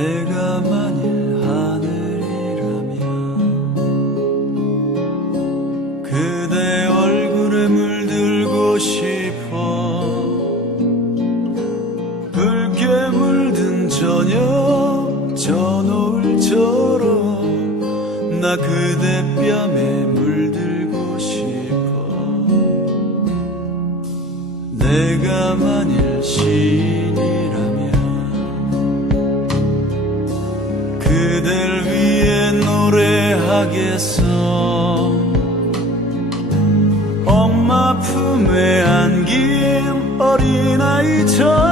내가 만일 하늘이라면 그대 얼굴에 물들고 싶어 붉게 물든 저녁 저 노을처럼 나 그대 뺨에 물들고 싶어 내가 만일 시 그댈 위해 노래하겠어 엄마 품에 안긴 어린아이처럼